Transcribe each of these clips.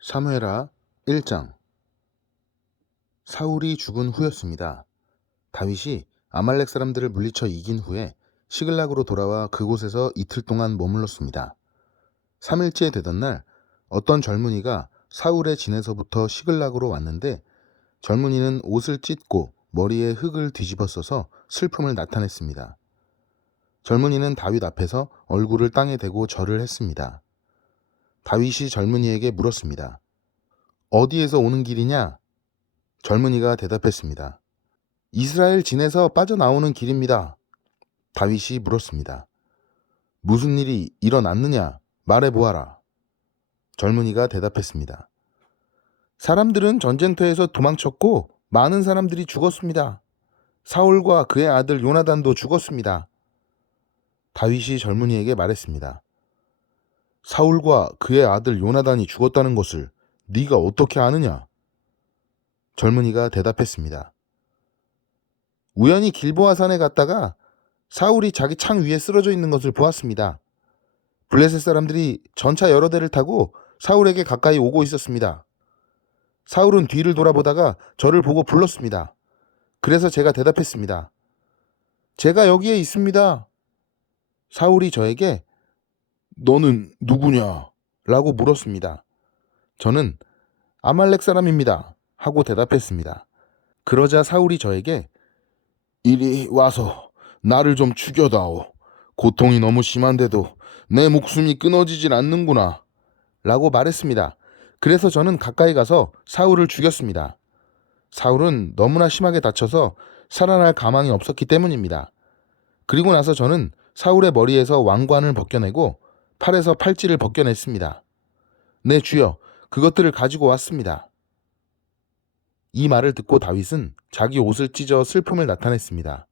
사무엘하 1장. 사울이 죽은 후였습니다. 다윗이 아말렉 사람들을 물리쳐 이긴 후에 시글락으로 돌아와 그곳에서 이틀 동안 머물렀습니다. 3일째 되던 날 어떤 젊은이가 사울의 진에서부터 시글락으로 왔는데 젊은이는 옷을 찢고 머리에 흙을 뒤집어 써서 슬픔을 나타냈습니다. 젊은이는 다윗 앞에서 얼굴을 땅에 대고 절을 했습니다. 다윗이 젊은이에게 물었습니다. 어디에서 오는 길이냐? 젊은이가 대답했습니다. 이스라엘 진에서 빠져나오는 길입니다. 다윗이 물었습니다. 무슨 일이 일어났느냐? 말해보아라. 젊은이가 대답했습니다. 사람들은 전쟁터에서 도망쳤고 많은 사람들이 죽었습니다. 사울과 그의 아들 요나단도 죽었습니다. 다윗이 젊은이에게 말했습니다. 사울과 그의 아들 요나단이 죽었다는 것을 네가 어떻게 아느냐? 젊은이가 대답했습니다. 우연히 길보아 산에 갔다가 사울이 자기 창 위에 쓰러져 있는 것을 보았습니다. 블레셋 사람들이 전차 여러 대를 타고 사울에게 가까이 오고 있었습니다. 사울은 뒤를 돌아보다가 저를 보고 불렀습니다. 그래서 제가 대답했습니다. 제가 여기에 있습니다. 사울이 저에게 너는 누구냐? 라고 물었습니다. 저는 아말렉 사람입니다. 하고 대답했습니다. 그러자 사울이 저에게 이리 와서 나를 좀 죽여다오. 고통이 너무 심한데도 내 목숨이 끊어지질 않는구나. 라고 말했습니다. 그래서 저는 가까이 가서 사울을 죽였습니다. 사울은 너무나 심하게 다쳐서 살아날 가망이 없었기 때문입니다. 그리고 나서 저는 사울의 머리에서 왕관을 벗겨내고 팔에서 팔찌를 벗겨냈습니다. 네, 주여, 그것들을 가지고 왔습니다. 이 말을 듣고 다윗은 자기 옷을 찢어 슬픔을 나타냈습니다.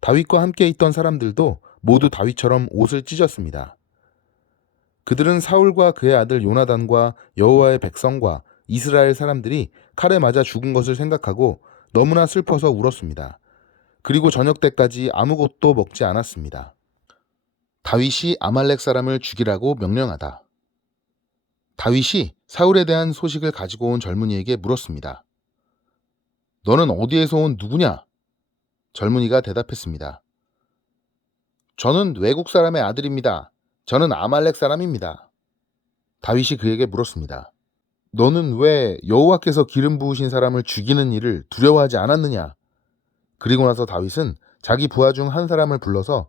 다윗과 함께 있던 사람들도 모두 다윗처럼 옷을 찢었습니다. 그들은 사울과 그의 아들 요나단과 여호와의 백성과 이스라엘 사람들이 칼에 맞아 죽은 것을 생각하고 너무나 슬퍼서 울었습니다. 그리고 저녁 때까지 아무것도 먹지 않았습니다. 다윗이 아말렉 사람을 죽이라고 명령하다. 다윗이 사울에 대한 소식을 가지고 온 젊은이에게 물었습니다. 너는 어디에서 온 누구냐? 젊은이가 대답했습니다. 저는 외국 사람의 아들입니다. 저는 아말렉 사람입니다. 다윗이 그에게 물었습니다. 너는 왜 여호와께서 기름 부으신 사람을 죽이는 일을 두려워하지 않았느냐? 그리고 나서 다윗은 자기 부하 중 한 사람을 불러서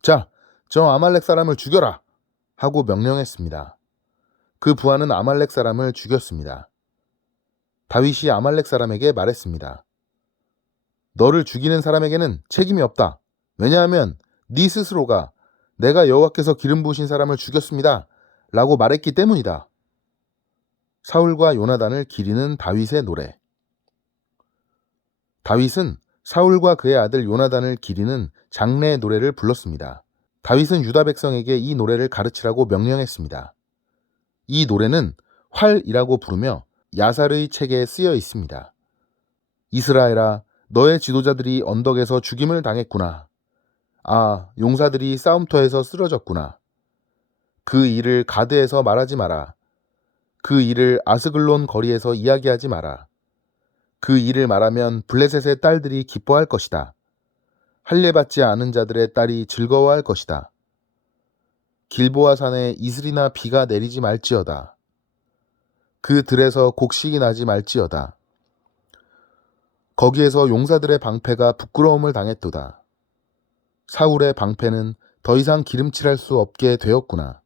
자, 저 아말렉 사람을 죽여라! 하고 명령했습니다. 그 부하는 아말렉 사람을 죽였습니다. 다윗이 아말렉 사람에게 말했습니다. 너를 죽이는 사람에게는 책임이 없다. 왜냐하면 네 스스로가 내가 여호와께서 기름 부으신 사람을 죽였습니다. 라고 말했기 때문이다. 사울과 요나단을 기리는 다윗의 노래. 다윗은 사울과 그의 아들 요나단을 기리는 장례의 노래를 불렀습니다. 다윗은 유다 백성에게 이 노래를 가르치라고 명령했습니다. 이 노래는 활이라고 부르며 야살의 책에 쓰여 있습니다. 이스라엘아, 너의 지도자들이 언덕에서 죽임을 당했구나. 아, 용사들이 싸움터에서 쓰러졌구나. 그 일을 가드에서 말하지 마라. 그 일을 아스글론 거리에서 이야기하지 마라. 그 일을 말하면 블레셋의 딸들이 기뻐할 것이다. 할례받지 않은 자들의 딸이 즐거워할 것이다. 길보아 산에 이슬이나 비가 내리지 말지어다. 그 들에서 곡식이 나지 말지어다. 거기에서 용사들의 방패가 부끄러움을 당했도다. 사울의 방패는 더 이상 기름칠할 수 없게 되었구나.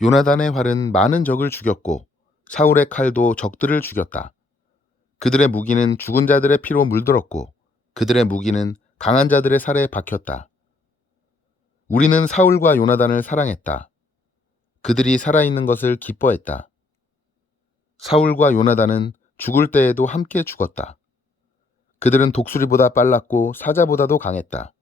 요나단의 활은 많은 적을 죽였고 사울의 칼도 적들을 죽였다. 그들의 무기는 죽은 자들의 피로 물들었고 그들의 무기는 강한 자들의 살에 박혔다. 우리는 사울과 요나단을 사랑했다. 그들이 살아있는 것을 기뻐했다. 사울과 요나단은 죽을 때에도 함께 죽었다. 그들은 독수리보다 빨랐고 사자보다도 강했다.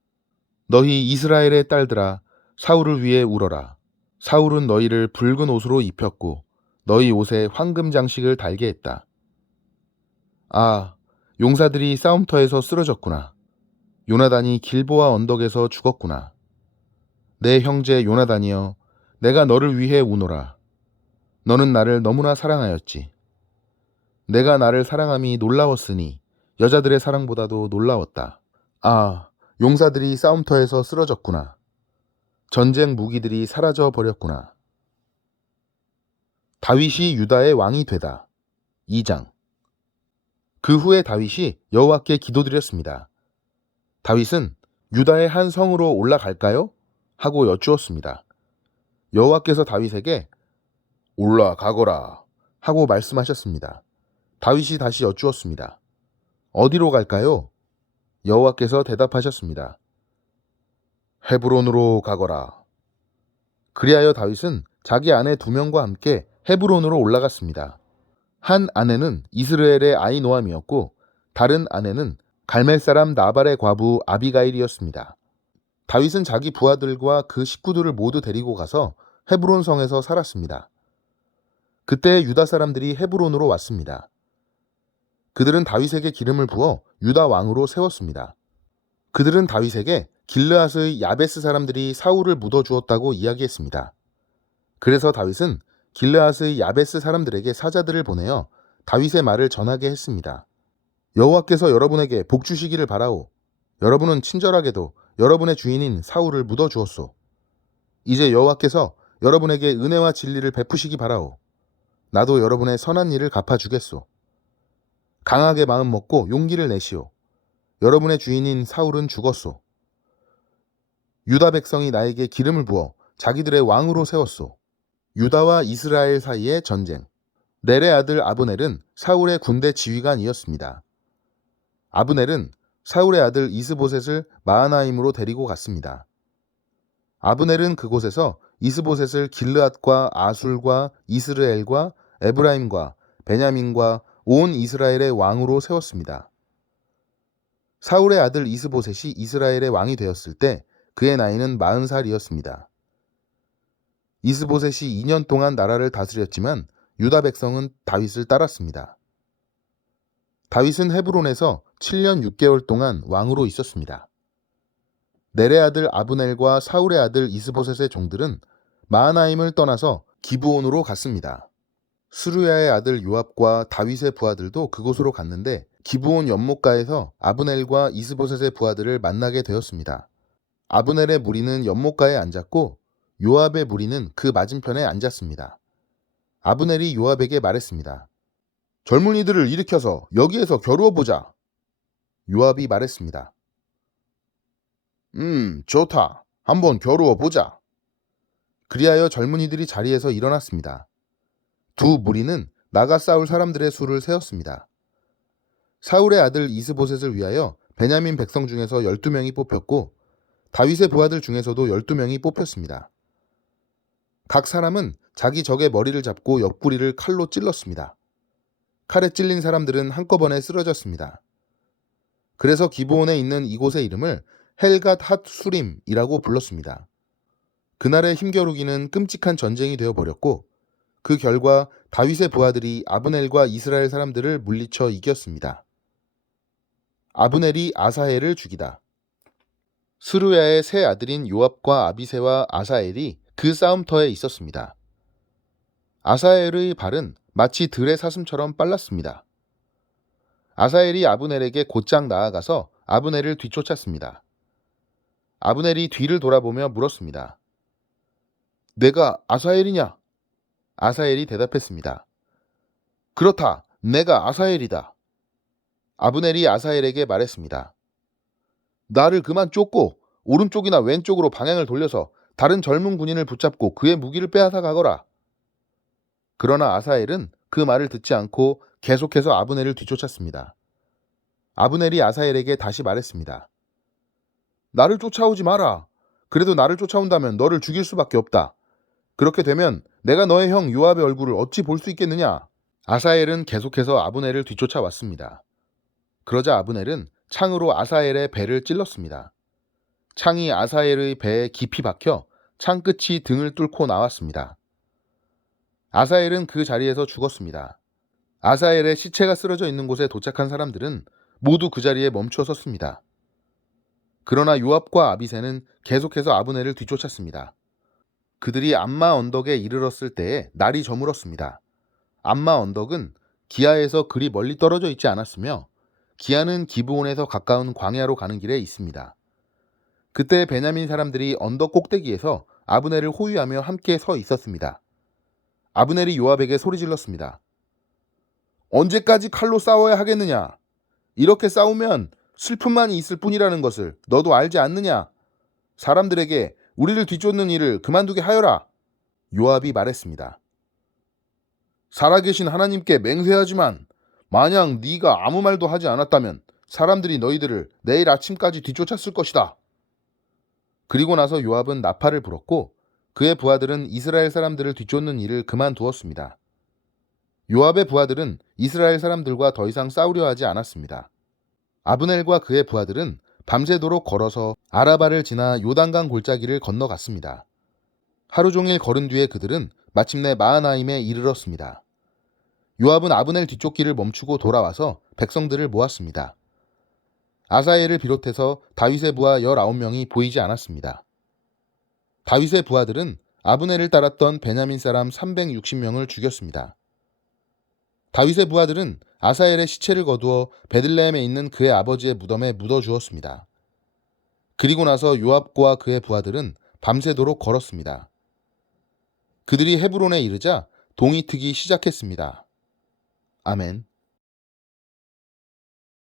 너희 이스라엘의 딸들아, 사울을 위해 울어라. 사울은 너희를 붉은 옷으로 입혔고 너희 옷에 황금 장식을 달게 했다. 아, 용사들이 싸움터에서 쓰러졌구나. 요나단이 길보아 언덕에서 죽었구나. 내 형제 요나단이여, 내가 너를 위해 우노라. 너는 나를 너무나 사랑하였지. 내가 나를 사랑함이 놀라웠으니 여자들의 사랑보다도 놀라웠다. 아, 용사들이 싸움터에서 쓰러졌구나. 전쟁 무기들이 사라져 버렸구나. 다윗이 유다의 왕이 되다. 2장. 그 후에 다윗이 여호와께 기도드렸습니다. 다윗은 유다의 한 성으로 올라갈까요? 하고 여쭈었습니다. 여호와께서 다윗에게 올라가거라 하고 말씀하셨습니다. 다윗이 다시 여쭈었습니다. 어디로 갈까요? 여호와께서 대답하셨습니다. 헤브론으로 가거라. 그리하여 다윗은 자기 아내 2명과 함께 헤브론으로 올라갔습니다. 한 아내는 이스라엘의 아히노암이었고 다른 아내는 갈멜 사람 나발의 과부 아비가일이었습니다. 다윗은 자기 부하들과 그 식구들을 모두 데리고 가서 헤브론 성에서 살았습니다. 그때 유다 사람들이 헤브론으로 왔습니다. 그들은 다윗에게 기름을 부어 유다 왕으로 세웠습니다. 그들은 다윗에게 길르앗의 야베스 사람들이 사울을 묻어주었다고 이야기했습니다. 그래서 다윗은 길르앗의 야베스 사람들에게 사자들을 보내어 다윗의 말을 전하게 했습니다. 여호와께서 여러분에게 복 주시기를 바라오. 여러분은 친절하게도 여러분의 주인인 사울을 묻어주었소. 이제 여호와께서 여러분에게 은혜와 진리를 베푸시기 바라오. 나도 여러분의 선한 일을 갚아주겠소. 강하게 마음 먹고 용기를 내시오. 여러분의 주인인 사울은 죽었소. 유다 백성이 나에게 기름을 부어 자기들의 왕으로 세웠소. 유다와 이스라엘 사이의 전쟁. 넬의 아들 아브넬은 사울의 군대 지휘관이었습니다. 아브넬은 사울의 아들 이스보셋을 마하나임으로 데리고 갔습니다. 아브넬은 그곳에서 이스보셋을 길르앗과 아술과 이스르엘과 에브라임과 베냐민과 온 이스라엘의 왕으로 세웠습니다. 사울의 아들 이스보셋이 이스라엘의 왕이 되었을 때 그의 나이는 40살이었습니다. 이스보셋이 2년 동안 나라를 다스렸지만 유다 백성은 다윗을 따랐습니다. 다윗은 헤브론에서 7년 6개월 동안 왕으로 있었습니다. 넬의 아들 아브넬과 사울의 아들 이스보셋의 종들은 마하나임을 떠나서 기브온으로 갔습니다. 스루야의 아들 요압과 다윗의 부하들도 그곳으로 갔는데 기브온 연못가에서 아브넬과 이스보셋의 부하들을 만나게 되었습니다. 아브넬의 무리는 연못가에 앉았고 요압의 무리는 그 맞은편에 앉았습니다. 아브넬이 요압에게 말했습니다. 젊은이들을 일으켜서 여기에서 겨루어 보자. 요압이 말했습니다. 좋다. 한번 겨루어 보자. 그리하여 젊은이들이 자리에서 일어났습니다. 두 무리는 나가 싸울 사람들의 수를 세었습니다. 사울의 아들 이스보셋을 위하여 베냐민 백성 중에서 12명이 뽑혔고 다윗의 부하들 중에서도 12명이 뽑혔습니다. 각 사람은 자기 적의 머리를 잡고 옆구리를 칼로 찔렀습니다. 칼에 찔린 사람들은 한꺼번에 쓰러졌습니다. 그래서 기브온에 있는 이곳의 이름을 헬갓 핫 수림이라고 불렀습니다. 그날의 힘겨루기는 끔찍한 전쟁이 되어버렸고 그 결과 다윗의 부하들이 아브넬과 이스라엘 사람들을 물리쳐 이겼습니다. 아브넬이 아사헬을 죽이다. 스루야의 세 아들인 요압과 아비새와 아사헬이 그 싸움터에 있었습니다. 아사헬의 발은 마치 들의 사슴처럼 빨랐습니다. 아사헬이 아브넬에게 곧장 나아가서 아브넬을 뒤쫓았습니다. 아브넬이 뒤를 돌아보며 물었습니다. 내가 아사헬이냐? 아사헬이 대답했습니다. 그렇다. 내가 아사헬이다. 아브넬이 아사헬에게 말했습니다. 나를 그만 쫓고 오른쪽이나 왼쪽으로 방향을 돌려서 다른 젊은 군인을 붙잡고 그의 무기를 빼앗아 가거라. 그러나 아사헬은 그 말을 듣지 않고 계속해서 아브넬을 뒤쫓았습니다. 아브넬이 아사헬에게 다시 말했습니다. 나를 쫓아오지 마라. 그래도 나를 쫓아온다면 너를 죽일 수밖에 없다. 그렇게 되면 내가 너의 형 요압의 얼굴을 어찌 볼 수 있겠느냐? 아사헬은 계속해서 아브넬을 뒤쫓아왔습니다. 그러자 아브넬은 창으로 아사헬의 배를 찔렀습니다. 창이 아사헬의 배에 깊이 박혀 창 끝이 등을 뚫고 나왔습니다. 아사헬은 그 자리에서 죽었습니다. 아사헬의 시체가 쓰러져 있는 곳에 도착한 사람들은 모두 그 자리에 멈춰 섰습니다. 그러나 요압과 아비새는 계속해서 아브넬을 뒤쫓았습니다. 그들이 암마 언덕에 이르렀을 때에 날이 저물었습니다. 암마 언덕은 기아에서 그리 멀리 떨어져 있지 않았으며 기아는 기브온에서 가까운 광야로 가는 길에 있습니다. 그때 베냐민 사람들이 언덕 꼭대기에서 아브넬을 호위하며 함께 서 있었습니다. 아브넬이 요압에게 소리질렀습니다. 언제까지 칼로 싸워야 하겠느냐? 이렇게 싸우면 슬픔만 있을 뿐이라는 것을 너도 알지 않느냐? 사람들에게 우리를 뒤쫓는 일을 그만두게 하여라. 요압이 말했습니다. 살아계신 하나님께 맹세하지만 만약 네가 아무 말도 하지 않았다면 사람들이 너희들을 내일 아침까지 뒤쫓았을 것이다. 그리고 나서 요압은 나팔을 불었고 그의 부하들은 이스라엘 사람들을 뒤쫓는 일을 그만두었습니다. 요압의 부하들은 이스라엘 사람들과 더 이상 싸우려 하지 않았습니다. 아브넬과 그의 부하들은 밤새도록 걸어서 아라바를 지나 요단강 골짜기를 건너갔습니다. 하루 종일 걸은 뒤에 그들은 마침내 마하나임에 이르렀습니다. 요압은 아브넬 뒤쫓기를 멈추고 돌아와서 백성들을 모았습니다. 아사엘을 비롯해서 다윗의 부하 19명이 보이지 않았습니다. 다윗의 부하들은 아브넬을 따랐던 베냐민 사람 360명을 죽였습니다. 다윗의 부하들은 아사엘의 시체를 거두어 베들레헴에 있는 그의 아버지의 무덤에 묻어주었습니다. 그리고 나서 요압과 그의 부하들은 밤새도록 걸었습니다. 그들이 헤브론에 이르자 동이 트기 시작했습니다. 아멘.